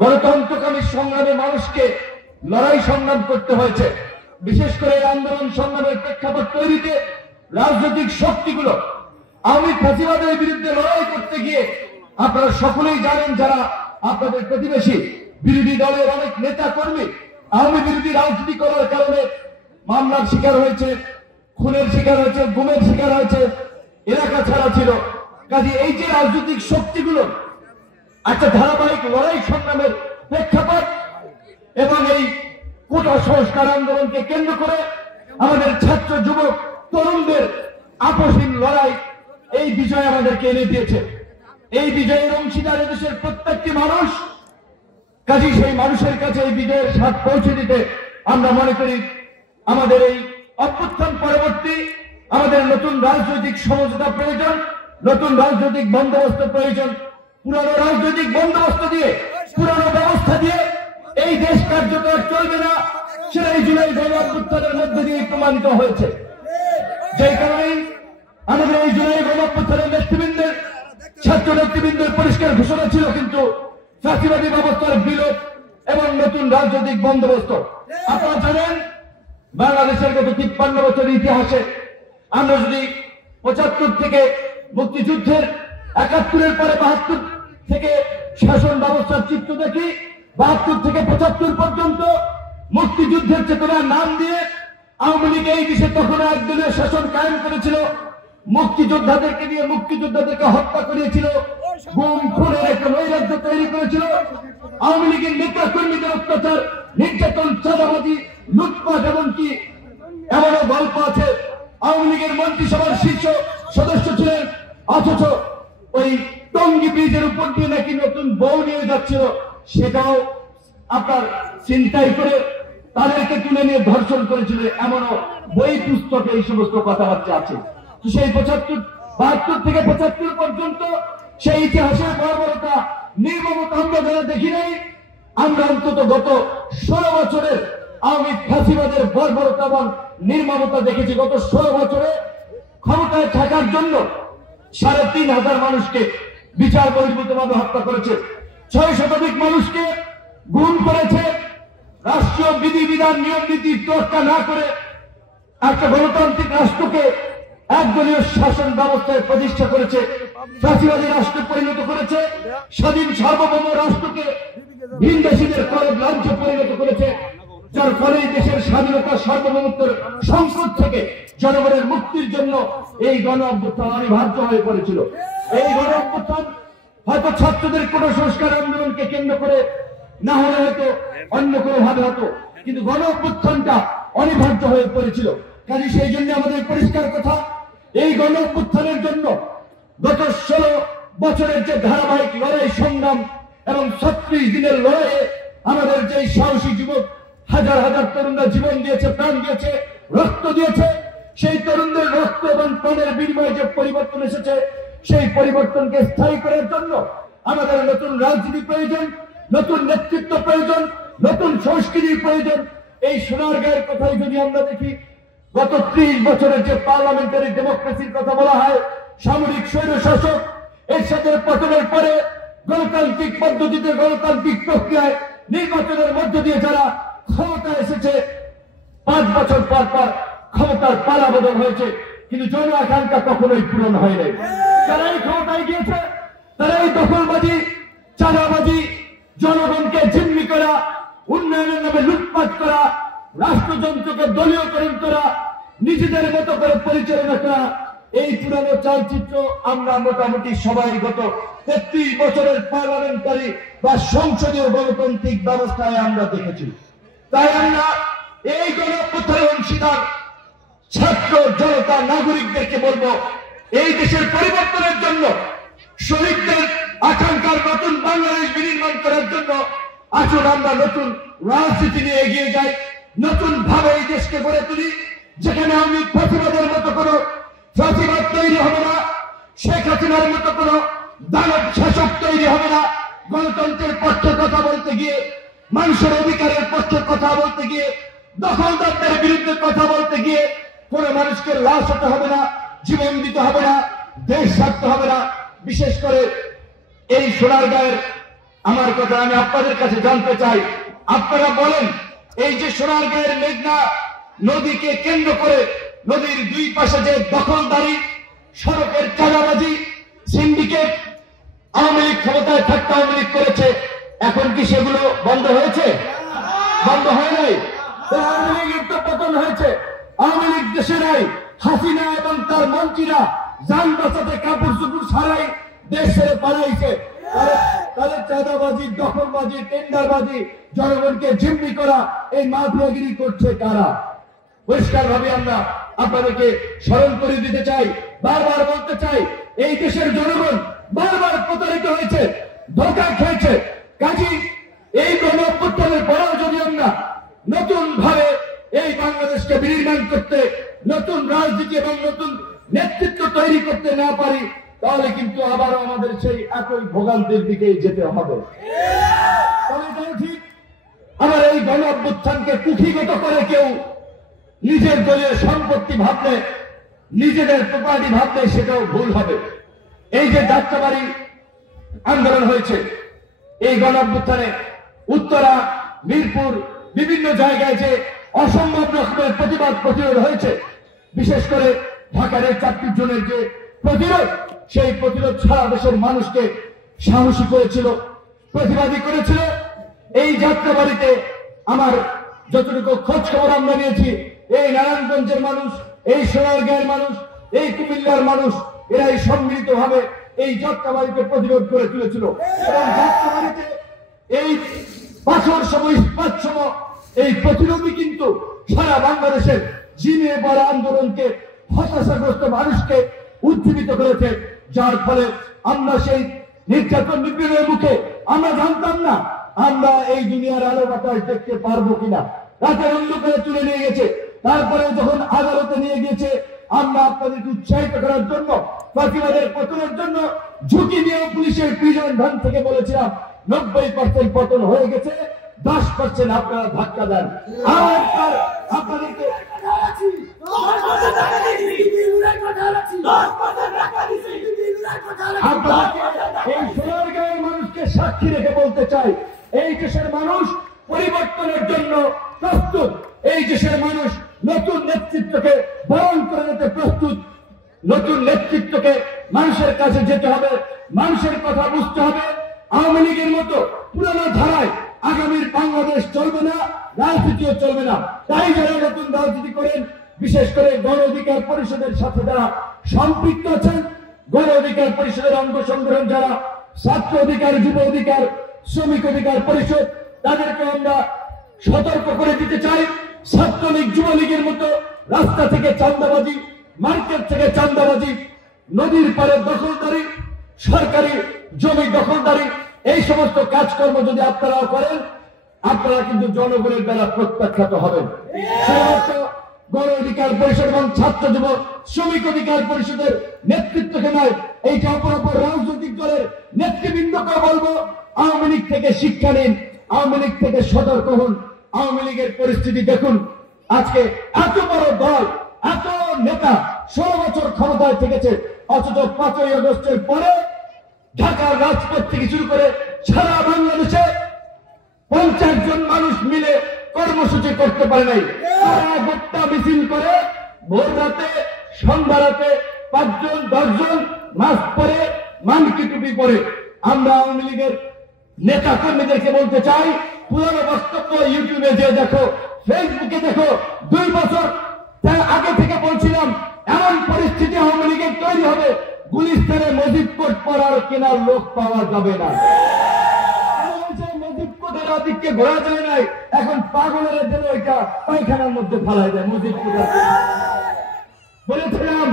গণতন্ত্রকামী সংগ্রামে মানুষকে লড়াই সংগ্রাম করতে হয়েছে। বিশেষ করে এই আন্দোলন সংগ্রামের প্রেক্ষাপট তৈরিতে রাজনৈতিক শক্তিগুলো আওয়ামী ফ্যাসিবাদের বিরুদ্ধে লড়াই করতে গিয়ে আপনারা সকলেই জানেন, যারা আপনাদের প্রতিবেশী বিরোধী দলের অনেক নেতা কর্মী আওয়ামী বিরোধী রাজনীতি করার কারণে মামলার শিকার হয়েছে, খুনের শিকার হয়েছে, গুমের শিকার হয়েছে, এলাকা ছাড়া ছিল। কাজে এই যে রাজনৈতিক শক্তিগুলো একটা ধারাবাহিক লড়াই সংগ্রামের প্রেক্ষাপট এবং এই কোটা সংস্কার আন্দোলনকে কেন্দ্র করে আমাদের ছাত্র যুবক তরুণদের আপসহীন লড়াই এই বিজয় আমাদেরকে এনে দিয়েছে। এই বিজয়ের অংশীদার দেশের প্রত্যেকটি মানুষ। কাজেই সেই মানুষের কাছে এই বিজয়ের স্বাদ পৌঁছে দিতে আমরা মনে করি আমাদের এই অভ্যুত্থান পরবর্তী আমাদের নতুন রাজনৈতিক সমঝোতা প্রয়োজন, নতুন রাজনৈতিক বন্দোবস্ত প্রয়োজন। পুরানো রাজনৈতিক বন্দোবস্ত দিয়ে, পুরানো ব্যবস্থা দিয়ে এই দেশ কার্যকর চলবে না, সেটা এই জুলাই গণ অভ্যুত্থানের মধ্যে দিয়ে প্রমাণিত হয়েছে। যেই কারণে আমাদের এই জুলাই গণ অভ্যুত্থানের নেতৃবৃন্দের, ছাত্র নেতৃবৃন্দের পরিষ্কার ঘোষণা ছিল কিন্তু ফ্যাসিবাদী ব্যবস্থার বিলোপ এবং নতুন রাজনৈতিক বন্দোবস্ত। আপনারা জানেন বাংলাদেশের গত 53 বছরের ইতিহাসে আমরা যদি 75 থেকে মুক্তিযুদ্ধের 71-এর পরে 72 থেকে শাসন ব্যবস্থার চিত্র দেখি, 72 থেকে 75 পর্যন্ত মুক্তিযুদ্ধের চেতনার নাম দিয়ে আওয়ামী লীগ এই দেশে তখন একদলীয় শাসন কায়েম করেছিল। মুক্তিযোদ্ধাদেরকে দিয়ে মুক্তিযোদ্ধাদেরকে হত্যা করিয়েছিল, গুম খুনের একটা নৈরাজ্য তৈরি করেছিল। আওয়ামী লীগের নেতা কর্মীদের অত্যাচার, নির্যাতন, চাঁদাবাজি, লুটপাট, এমনকি এমনও গল্প আছে আওয়ামী লীগের মন্ত্রিসভার শীর্ষ সদস্য ছিলেন, অথচ ওই টঙ্গী ব্রিজের উপর দিয়ে নাকি নতুন বউ নিয়ে যাচ্ছিল, সেটাও আপনার চিন্তাই করে তাদেরকে তুলে নিয়ে ধর্ষণ করেছিল। এমনও বই পুস্তকে এই সমস্ত কথাবার্তা আছে। তো সেই 72 থেকে 75 পর্যন্ত সেই ইতিহাসের বর্বরতা, নির্মমতা আমরা যারা দেখি নাই, আমরা অন্তত গত 16 বছরের আওয়ামী ফ্যাসিবাদের বর্বরতা এবং নির্মমতা দেখেছি। গত 16 বছরে ক্ষমতায় থাকার জন্য 3,500 মানুষকে বিচার বহির্ভূতভাবে হত্যা করেছে, 6 শতাধিক মানুষকে গুম করেছে, রাষ্ট্রীয় বিধিবিধান নিয়ম নীতি তোয়াক্কা না করে একটা গণতান্ত্রিক রাষ্ট্রকে একদলীয় শাসন ব্যবস্থায় প্রতিষ্ঠা করেছে, ফ্যাসিবাদী রাষ্ট্রে পরিণত করেছে, স্বাধীন সার্বভৌম রাষ্ট্রকে ভিনদেশীদের কলব লাঞ্ছে পরিণত করেছে, যার ফলে দেশের স্বাধীনতা সার্বভৌমত্বের সংকট থেকে জনগণের মুক্তির জন্য এই গণ অভ্যুত্থান অনিবার্য হয়ে পড়েছিল। এই গণ অভ্যুত্থান হয়তো ছাত্রদের কোন সংস্কার আন্দোলনকে কেন্দ্র করে না হলে হয়তো অন্য কোনো ভাবে হতো, কিন্তু গণ অভ্যুত্থানটা অনিবার্য হয়ে পড়েছিল। কাজে সেই জন্য আমাদের পরিষ্কার কথা, এই গণ অভ্যুত্থানের জন্য গত 16 বছরের যে ধারাবাহিক লড়াই সংগ্রাম এবং 36 দিনের লড়াইয়ে আমাদের যে সাহসী যুবক হাজার হাজার তরুণরা জীবন দিয়েছে, প্রাণ দিয়েছে, রক্ত দিয়েছে, সেই তরুণদের রক্ত এবং প্রাণের বিনিময়ে যে পরিবর্তন এসেছে, সেই পরিবর্তনকে স্থায়ী করার জন্য আমাদের নতুন রাজনীতি প্রয়োজন, নতুন নেতৃত্ব প্রয়োজন, নতুন সংস্কৃতির প্রয়োজন। এই সোনারগাঁয়ের কথাই যদি আমরা দেখি, গত 30 বছরের যে পার্লামেন্টারি ডেমোক্রেসির কথা বলা হয়, সামরিক স্বৈরশাসক এরশাদের পতনের পরে গণতান্ত্রিক পদ্ধতিতে, গণতান্ত্রিক প্রক্রিয়ায় নির্বাচনের মধ্য দিয়ে যারা ক্ষমতা এসেছে, 5 বছর পর পর ক্ষমতার পালা বদল হয়েছে, কিন্তু জন আকাঙ্ক্ষা কখনোই পূরণ হয় নাই। যারাই ক্ষমতায় গিয়েছে তারাই দখলবাজি, চাঁদাবাজি, জনগণকে জিম্মি করা, উন্নয়নের নামে লুটপাট করা, রাষ্ট্রযন্ত্রকে দলীয়করণ করা, নিজেদের মতো করে পরিচালনা করা, এই পুরানো চালচিত্র আমরা মোটামুটি সবাই গত 33 বছরের পার্লামেন্টারি বা সংসদীয় গণতান্ত্রিক ব্যবস্থায় আমরা দেখেছি। তাই আমরা এই গণ অভ্যুত্থানের অংশীদার ছাত্র জনতা নাগরিকদেরকে বলবো, এই দেশের পরিবর্তনের জন্য, শহীদদের আকাঙ্ক্ষার নতুন বাংলাদেশ বিনির্মাণ করার জন্য আসুন আমরা নতুন রাজনীতি নিয়ে এগিয়ে যাই, নতুন ভাবে এই দেশকে গড়ে তুলি, যেখানে আমি ফ্যাসিবাদের মতো কোনো ফ্যাসিবাদ তৈরি হবে না, শেখ হাসিনার মতো কোনো দানব শাসক তৈরি হবে না। গণতন্ত্রের পক্ষে কথা বলতে গিয়ে, মানুষের অধিকারের পক্ষে কথা বলতে গিয়ে, দখলদারদের বিরুদ্ধে কথা বলতে গিয়ে কোন মানুষকে লাশ হতে হবে না, জীবন দিতে হবে না, দেশ ছাড়তে হবে না। বিশেষ করে এই সোনারগাঁয়ের আমার কথা আমি আপনাদের কাছে জানতে চাই, আপনারা বলেন, এই যে সোনারগাঁয়ের মেঘনা নদীকে কেন্দ্র করে নদীর দুই পাশে যে দখলদারি, সড়কের চাঁদাবাজি, সিন্ডিকেট, আওয়ামী লীগ ক্ষমতায় থাকতে আওয়ামী লীগ করেছে, এখন কি সেগুলো বন্ধ হয়েছে? বন্ধ হয় নাই। আওয়ামী লীগের তো পতন হয়েছে। আওয়ামী লীগ দেশে নাই। হাসিনা এবং তার মন্ত্রীরা যান বাঁচাতে কাপড় চুপুর ছাড়াই দেশ ছেড়ে পালাইছে। তাদের চাঁদাবাজি, দখলবাজি, টেন্ডারবাজি, জনগণকে জিম্মি করা, এই মাফিয়াগিরি করছে কারা? পরিষ্কার ভাবে আমরা আপনাদেরকে স্মরণ করে দিতে চাই, বারবার বলতে চাই, এই দেশের জনগণ বারবার প্রতারিত হয়েছে, ধোঁকা খেয়েছে। কাজী এই গণঅভ্যুত্থানের পরেও যদি আমরা নতুন ভাবে এই বাংলাদেশকে বিনির্মাণ করতে, নতুন রাজনীতি এবং নতুন নেতৃত্ব তৈরি করতে না পারি, তাহলে কিন্তু আবারও আমাদের সেই একই ভোগান্তির দিকে যেতে হবে। তবে এটাও ঠিক, আমার এই গণঅভ্যুত্থানকে কুক্ষিগত করে কেউ নিজের দলীয় সম্পত্তি ভাবলে, নিজেদের প্রপার্টি ভাবলে সেটাও ভুল হবে। এই যে যাত্রাবাড়ি আন্দোলন হয়েছে, এই গণঅভ্যুত্থানে উত্তরা, মিরপুর, বিভিন্ন জায়গায় যে অসম্ভব রকমের প্রতিরোধ হয়েছে, বিশেষ করে ঢাকার 4টি জনের যে প্রতিরোধ, সেই প্রতিরোধ সারা দেশের মানুষকে সাহসী করেছিল, প্রতিবাদী করেছিল। এই যাত্রাবাড়িতে আমার যতটুকু খোঁজ খবর আমরা নিয়েছি, এই নারায়ণগঞ্জের মানুষ, এই সোনারগাঁয়ের মানুষ, এই কুমিল্লার মানুষ, এরাই সম্মিলিত ভাবে এই যাত্রাবাড়িকে প্রতিরোধ করে তুলেছিল। এবং যাত্রাবাড়িতে এই পাথর সময় এই প্রতিরোধী কিন্তু সারা বাংলাদেশের জিনিয়ে পড়া আন্দোলনকে, হতাশাগ্রস্ত মানুষকে উজ্জীবিত করেছে, যার ফলে আমরা সেই নির্যাতন নিপীড়নের মুখে আমরা জানতাম না আমরা এই দুনিয়ার আলো বাতাস দেখতে পারবো কিনা। রাতের অন্ধকারে তুলে নিয়ে গেছে, তারপরে যখন আদালতে নিয়ে গিয়েছে, আমরা আপনাদেরকে উৎসাহিত করার জন্য, প্রতিবাদের পতনের জন্য ঝুঁকি নিয়ে পুলিশের প্রিজন ভ্যান থেকে বলেছিলাম 90% পতন হয়ে গেছে, 10% আপনারা ধাক্কা দেন। আপনাদেরকে এই সোনারগাঁয়ের মানুষকে সাক্ষী রেখে বলতে চাই, এই দেশের মানুষ পরিবর্তনের জন্য প্রস্তুত। এই দেশের মানুষ নতুন নেতৃত্বকে বরণ করে নিতে প্রস্তুত। নতুন নেতৃত্বকে মানুষের কাছে যেতে হবে, মানুষের কথা বুঝতে হবে। আওয়ামী লীগের মতো পুরানো ধারায় আগামীর বাংলাদেশ চলবে না, রাজনীতিও চলবে না। তাই যারা নতুন রাজনীতি করেন, বিশেষ করে গণ অধিকার পরিষদের সাথে যারা সম্পৃক্ত আছেন, গণ অধিকার পরিষদের অঙ্গ সংগঠন যারা, ছাত্র অধিকার, যুব অধিকার, শ্রমিক অধিকার পরিষদ, তাদেরকে আমরা সতর্ক করে দিতে চাই, ছাত্রলীগ, যুবলীগের মতো রাস্তা থেকে চাঁদাবাজি, মার্কেট থেকে চাঁদাবাজি, নদীর পারে দখলদারি, সরকারি জমি দখলদারি, এই সমস্ত কাজকর্ম যদি আপনারাও করেন, আপনারা কিন্তু জনগণের দ্বারা প্রত্যাখ্যাত হবেন। গণ অধিকার পরিষদ এবং ছাত্র যুব শ্রমিক অধিকার পরিষদের নেতৃত্বকে নয়, এইটা অপরাপর রাজনৈতিক দলের নেতৃবৃন্দকে বলবো, আওয়ামী লীগ থেকে শিক্ষা নিন, আওয়ামী লীগ থেকে সতর্ক হন। আওয়ামী লীগের পরিস্থিতি দেখুন, আজকে এত বড় দল, এত নেতা 16 বছর ক্ষমতায় থেকেছে, অথচ 5ই আগস্টের পরে ঢাকার রাজপথ থেকে শুরু করে সারা বাংলাদেশে 50 জন মানুষ মিলে কর্মসূচি করতে পারে নাই। তারা গোটা মিছিল করে ভোর রাতে, সন্ধ্যা রাতে 5 জন 10 জন মাস্ক পরে, মানকি টুপি পরে। আমরা আওয়ামী লীগের নেতা কর্মীদেরকে বলতে চাই, পুরনো বক্তব্য ইউটিউবে যে দেখো, ফেসবুকে দেখো, 2 বছর আগে থেকে বলছিলাম এমন পরিস্থিতি আওয়ামী লীগের তৈরি হবে, গুলিস্তানে মসজিদ কোট পড়ার কেনার লোক পাওয়া যাবে না। মসজিদ কোটের আদিককে ঘোরা যায় নাই, এখন পাগলের জন্য এটা পায়খানার মধ্যে ফেলাই দেয় মসজিদ কোটার। বলেছিলাম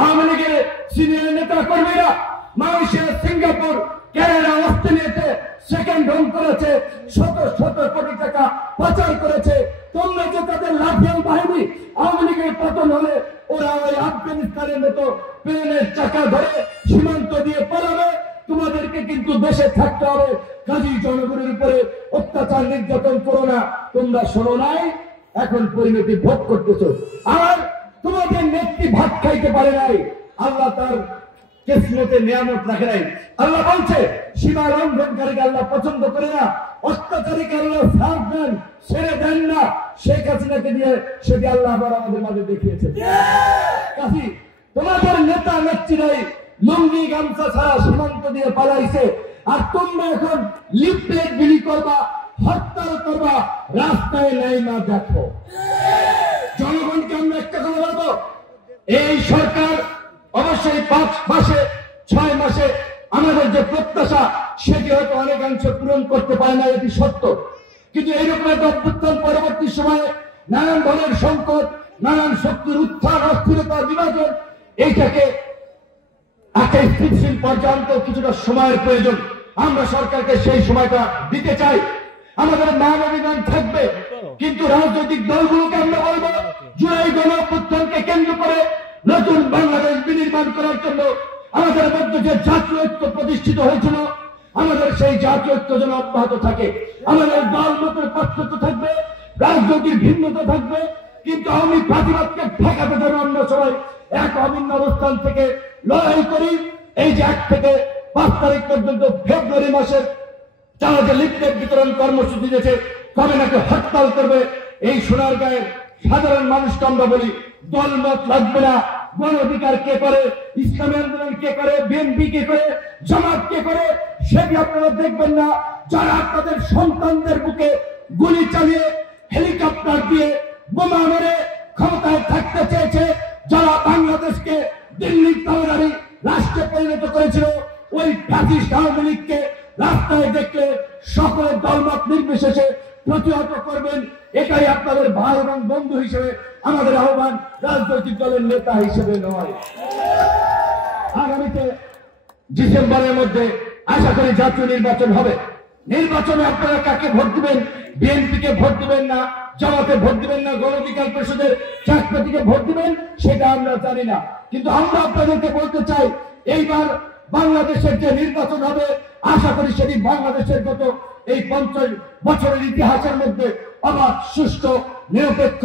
আওয়ামী লীগের সিনিয়র নেতা কর্মীরা মালয়েশিয়া, সিঙ্গাপুর, কানাডা, অস্ট্রেলিয়াতে সেকেন্ড হোম করেছে, শত শত কোটি টাকা পাচার করেছে। তোমরা যে তাদের লাঠিয়াল বাহিনী, আওয়ামী লীগের পতন হলে ওরা ওই আফগানিস্তানের মতো প্লেনের চাকা ধরে সীমান্ত দিয়ে পালাবে, তোমাদেরকে কিন্তু দেশে থাকতে হবে। কাজী জনগণের উপরে অত্যাচার নির্যাতন করো না। তোমরা শোনো নাই, এখন পরিণতি ভোগ করতেছ। আর তোমাদের নেত্রী ভাত খাইতে পারে নাই, আল্লাহ তার কিসমতে নিয়ামত রাখে নাই। আল্লাহ বলছে সীমা লঙ্ঘনকারীকে আল্লাহ পছন্দ করে না, অত্যাচারীকে আল্লাহ সাথ দেন, ছেড়ে দেন না। শেখ হাসিনাকে দিয়ে সেটি আল্লাহ আবার আমাদের মাঝে দেখিয়েছে। কাজী তোমাদের নেতা নেত্রীরাই লুঙ্গি গামছা ছাড়া সীমান্ত দিয়ে পালাইছে, আর তোমরা এখন লিফলেট বিলি করবা, হরতাল করবা, রাস্তায় নাই না দেখো। জনগণকে আমরা একটা কথা বলবো, এই সরকার অবশ্যই 5 মাসে 6 মাসে আমাদের যে প্রত্যাশা সেটি হয়তো অনেকাংশ পূরণ করতে পারে না, এটি সত্য। কিন্তু এইরকম একটা অভ্যুত্থান পরবর্তী সময়ে নানান ধরনের সংকট, নানান শক্তির উত্থান, অস্থিরতা, বিভাজন, এইটাকে একটা স্থিতিশীল পর্যন্ত কিছুটা সময়ের প্রয়োজন। আমরা সরকারকে সেই সময়টা দিতে চাই। আমাদের মান অভিমান থাকবে, কিন্তু রাজনৈতিক দলগুলোকে আমরা বলবো জুলাই গণঅভ্যুত্থানকে কেন্দ্র করে নতুন বাংলাদেশ বিনির্মাণ করার জন্য আমাদের মধ্যে যে জাতীয় ঐক্য প্রতিষ্ঠিত হয়েছিল, আমাদের সেই জাতীয় ঐক্য যেন অব্যাহত থাকে। আমাদের দল মতের পার্থক্য থাকবে, রাজনৈতিক ভিন্নতা থাকবে, কিন্তু আমি প্রতিবাদকে ঠেকাতে যেন আমরা সবাই এক অভিন্ন অবস্থান থেকে লড়াই করি। এই যে 1 থেকে 5 তারিখ পর্যন্ত ফেব্রুয়ারি মাসের যারা যে লিফলেট বিতরণ কর্মসূচি দিয়েছে, কবে নাকি হরতাল করবে, এই সোনারগাঁয়ের সাধারণ মানুষকে আমরা বলি দলমত লাগবে না। গণ অধিকার কে করে, ইসলামী আন্দোলন কে করে, বিএনপি কে করে, জামাত কে করে, সেটি আপনারা দেখবেন না। যারা আপনাদের সন্তানদের বুকে গুলি চালিয়ে, হেলিকপ্টার দিয়ে বোমা মেরে ক্ষমতায় থাকতে চেয়েছে, যারা বাংলাদেশকে দিল্লির তাবেদারি রাষ্ট্রে পরিণত করেছিল, ওই ফ্যাসিস্ট আওয়ামী লীগকে রাস্তায় দেখলে সকলের দলমত নির্বিশেষে প্রতিহত করবেন। এটাই আপনাদের ভাই এবং বন্ধু হিসেবে আমাদের আহ্বান, রাজনৈতিক দলের নেতা হিসেবে নয়। আগামীতে ডিসেম্বরের মধ্যে আশা করি জাতীয় নির্বাচন হবে। নির্বাচনে আপনারা কাকে ভোট দিবেন? বিএনপি কে ভোট দিবেন না, জামাতে ভোট দিবেন না, গণ অধিকার পরিষদের চাকরিকে ভোট দিবেন, সেটা আমরা জানি না। কিন্তু আমরা আপনাদেরকে বলতে চাই, এইবার বাংলাদেশের যে নির্বাচন হবে, আশা করি সেটি বাংলাদেশের গত এই 50 বছরের ইতিহাসের মধ্যে অবাধ, সুষ্ঠু, নিরপেক্ষ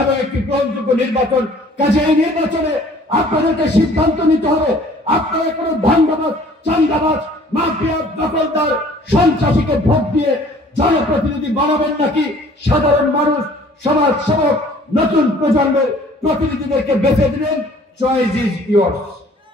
এবং একটি গ্রহণযোগ্য নির্বাচন। কাজে এই নির্বাচনে আপনাদেরকে সিদ্ধান্ত নিতে হবে। আপনারা কোনো ধান্দাবাজ, চান্দাবাজ, মাফিয়া, দখলদার, সন্ত্রাসীকে ভোট দিয়ে জনপ্রতিনিধি বানাবেন, নাকি সাধারণ মানুষ, সমাজ সেবক, নতুন প্রজন্মের প্রতিনিধিদেরকে বেছে দিবেন? Choice is yours.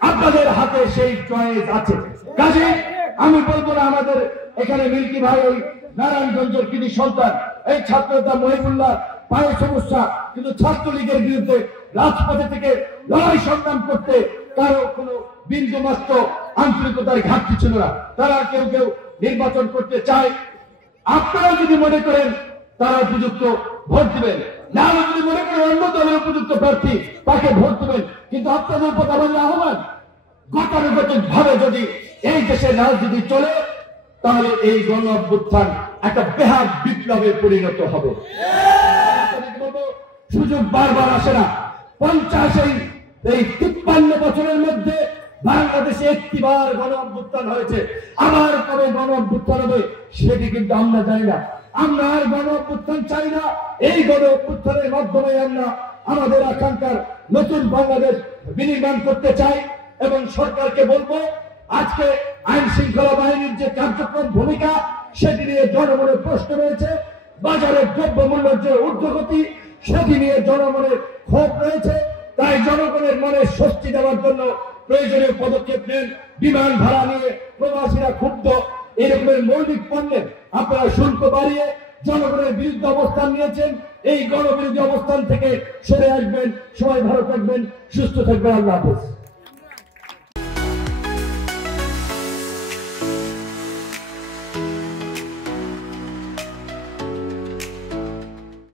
আপনাদের হাতে সেই চয়েস আছে। কাজে আমি বলবো না আমাদের এখানে মিল্কি ভাই ওই নারায়ণগঞ্জের কৃতি সন্তান, এই ছাত্রনেতা মহিবুল্লাহ পায়ে সমস্যা, কিন্তু ছাত্রলীগের বিরুদ্ধে রাজপথে থেকে লড়াই সংগ্রাম করতে কারো কোনো বিন্দু মাত্র আন্তরিকতার ঘাটতি ছিল না। তারা কেউ কেউ নির্বাচন করতে চায়। আপনারা যদি মনে করেন তারা উপযুক্ত, ভোট দিবেন, না যদি মনে করেন অন্য দলের উপযুক্ত প্রার্থী, তাকে ভোট দিবেন। কিন্তু আপনাদের উপর আমাদের আহ্বান, গতানুগতিক ভাবে যদি এই দেশের রাজনীতি চলে, তাহলে এই গণ অভ্যুত্থান একটা বেহাত বিপ্লবে পরিণত হবে। সুযোগ বারবার আসে না। 53 বছরের মধ্যে বাংলাদেশে একটিবার গণ অভ্যুত্থান হয়েছে। আবার কবে গণ অভ্যুত্থান হবে সেটি কিন্তু আমরা জানি না। আমরা আর গণ অভ্যুত্থান চাই না। এই গণ অভ্যুত্থানের মাধ্যমে আমরা আমাদের আকাঙ্ক্ষার নতুন বাংলাদেশ বিনির্মাণ করতে চাই। এবং সরকারকে বলবো, আজকে আইন শৃঙ্খলা বাহিনীর যে কার্যক্রম, ভূমিকা, সেটি নিয়ে জনমনের প্রশ্ন রয়েছে। বাজারের দ্রব্যমূল্যের যে ঊর্ধ্বগতি, সেটি নিয়ে জনমনের ক্ষোভ রয়েছে। তাই জনগণের মনে স্বস্তি দেওয়ার জন্য প্রয়োজনীয় পদক্ষেপ নেন। বিমান ভাড়া নিয়ে প্রবাসীরা ক্ষুব্ধ, এরকমের মৌলিক পণ্যের আপনারা শুল্ক বাড়িয়ে জনগণের বিরুদ্ধে অবস্থান নিয়েছেন। এই গণবিরোধী অবস্থান থেকে সরে আসবেন। সবাই ভালো থাকবেন, সুস্থ থাকবেন। আল্লাহ হাফেজ।